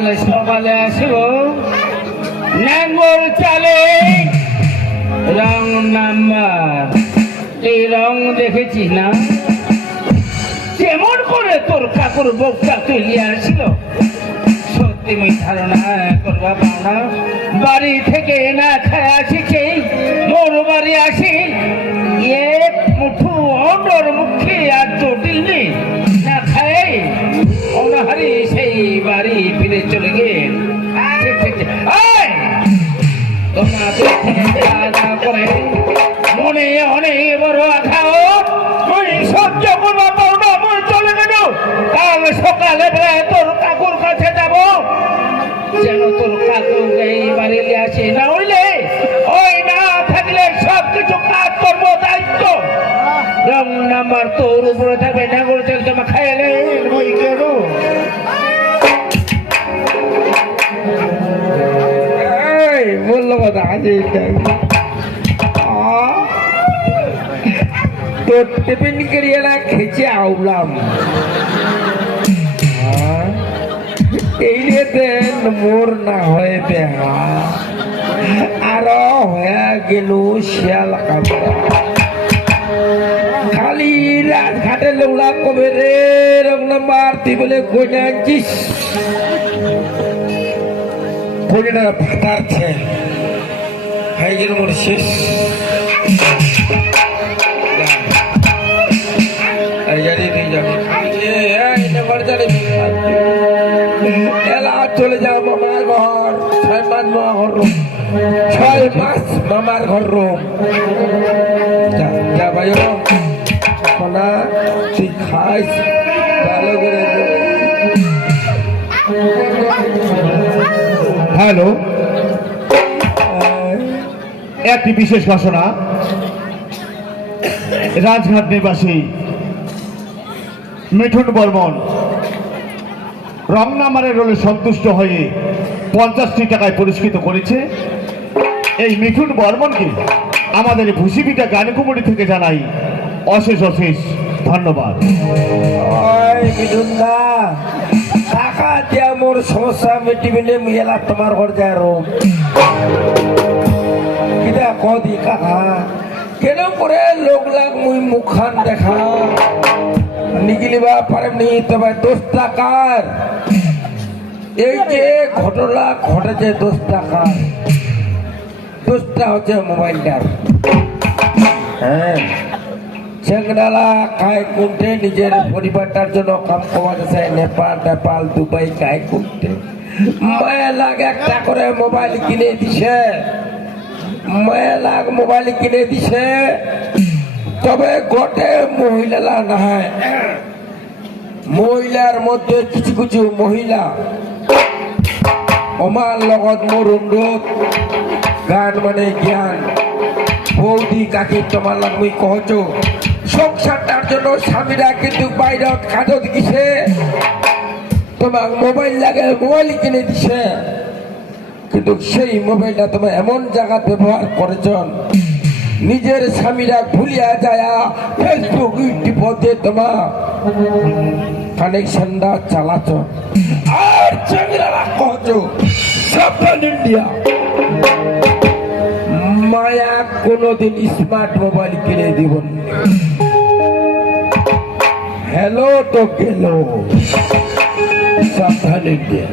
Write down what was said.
কাল সকালে আসব। নাঙ্গল চালে রং নাম্বার। এই রং দেখেছি না? কেমন করে তোর কাকুর বউটা তুলিয়ে আসলো? সত্যি আমি ধারণা করবা পাওনা। বাড়ি থেকে না খায় আসিছে মোর বাড়ি আসি। বাড়ি চলে গে ঠিক, ঠিক, ঠিক। এই! তোমাদের থেকে খাওয়া দাওয়া করে মনে অনেক বড় আঘাত তুই সহ্য আমি চলে গেল কাল সকালে তোর কাকুর কাছে যাব যেন তোর কাকু এই বাড়িতে আসে না হইলে ওই না থাকলে সব কিছু কাজ করব দায়িত্ব রং নাম্বার তোর উপরে থাকবে না টিফিন করিয়ে না খেচে আউলাম এই নিয়ে দেন, মোর না হয়ে দেখা আর হয়ে গেল শিয়াল কামড়া খালি রাজঘাটে লোলা কবে রে রং নাম্বার তুই বলে কইনা আনছিস কইনা ফাটাচ্ছে হয়ে গেল মোর শেষ চলে যাও মামার ঘর ছয় মাস মামার ঘর ছয় মাস মামার ঘর রুম যা ভাই সোনা তুই খাইস ভালো করে হ্যালো একটি বিশেষ ঘোষণা। রাজঘাট নিবাসী মিঠুন বর্মন রং নাম্বারের রোলে সন্তুষ্ট হয়ে পঞ্চাশটি টাকায় পুরস্কৃত করেছে। এই মিঠুন বর্মনকে আমাদের ভুসিবিটা গানকুমড়ি থেকে জানাই অশেষ অশেষ ধন্যবাদ। টাকা দিয়া মোর সমস্যা মিটিবিলে মিয়েলা তোমার ঘর যায় রুম। কিটা কদি কাকা কেন করে লোক লাগ মুই মুখান দেখা? নিগিলিবা পারেম নি তবে দোষ টাকার এই যে ঘটনা ঘটেছে দোষ টাকার দোষটা হচ্ছে মোবাইলটার হ্যাঁ ছেংরালা খায় কুন্ঠে নিজের পরিবারটার জন্য কাম কমাতে চায় নেপাল নেপাল দুবাই খায় কুন্ঠে মায়া লাগ একটা করে মোবাইল কিনে দিছে। মায়া মোবাইল কিনে দিছে। তবে গোটে মহিলা না হয় মহিলার মধ্যে কিছু কিছু মহিলা। আমার লগত মোর অনুরোধ গান মানে জ্ঞান। বৌদি কাকি তোমার লাগ মুই কহছ সংসারটার জন্য স্বামীরা কিন্তু বাইরত কাজত গিছে তোমার মোবাইল লাগে, মোবাইল কিনে দিছে। কিন্তু সেই মোবাইলটা তোমার এমন জায়গা ব্যবহার করেছ নিজের স্বামীরা ভুলিয়া যায় ফেসবুক ইউটিউবে তোমার কানেকশনটা চালাচ আর চাংরারা কহছ, সাবধান ইন্ডিয়া। মায়া কোনোদিন স্মার্ট মোবাইল কিনে দিব। হ্যালো তো গেল। সাবধান ইন্ডিয়া।